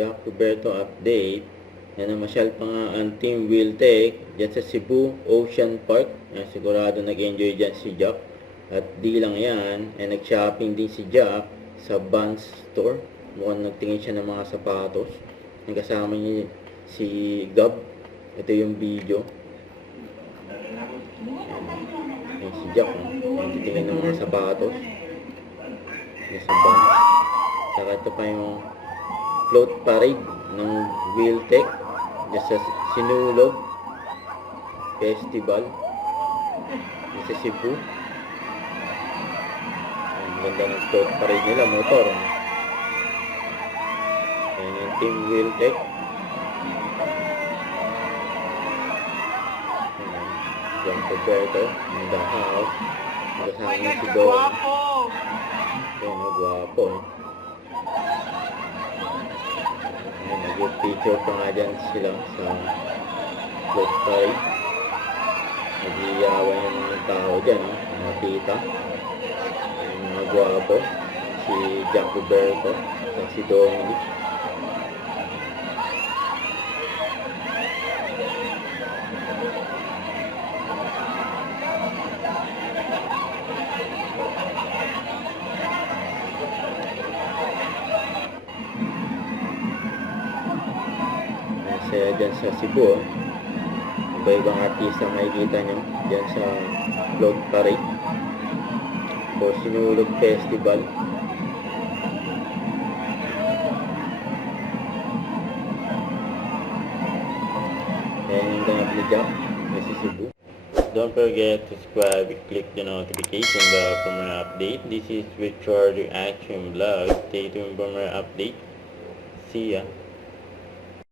Jack Roberto update. Yan, namasyal pa nga ang Team Wiltec dyan sa Cebu Ocean Park. Yan, sigurado nag-enjoy dyan si Jack. At di lang yan, nag-shopping din si Jack sa Vans Store. Mukhang nagtingin siya ng mga sapatos. Ang kasama niya si Gab. Ito yung video. Yan si Jack, nagtitingin ng mga sapatos. Yan sa Vans. Saka ito pa yung float parade ng Wiltec dyan sa Sinulog Festival dyan sa Cebu. Ang ganda ng float parade nila, motor. Ayan yung Team Wiltec. John Roberto, ang dahaw. Kasama niya si Don. Ayan, gwapo. Nag-picture pa nga dyan sila sa float parade. Nag-iyawan yung mga tao dyan, mga tita. Yung mga gwapo. Si Jack Roberto at si Dominic. Saya dyan sa Cebu, iba-ibang artista makikita nyo dyan sa float parade o Sinulog Festival. Ayan yung ganap ni Jack sa Cebu. Don't forget to subscribe, click the notification bell for more update. This is Richard Action Vlog. Stay tuned for more update. See ya.